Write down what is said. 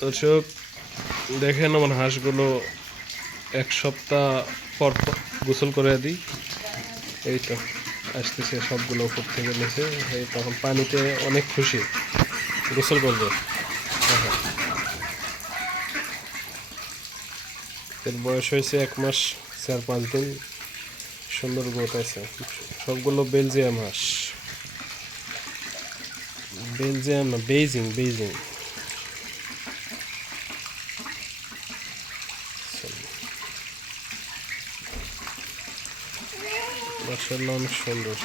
দর্শক দেখেন আমার হাঁসগুলো এক সপ্তাহ পর গোসল করে দিই। এই তো, আসতেছে সবগুলো উপর থেকে নিচে। এই তখন পানিতে অনেক খুশি। গোসল করবে। এর বয়স হয়েছে এক মাস, চার পাঁচ দিন। সুন্দর গ্রোথ আছে। সবগুলো বেলজিয়াম হাঁস। বেলজিয়াম না, বেইজিং বেইজিং। মার্শাল্লাহ অনেক সুন্দর।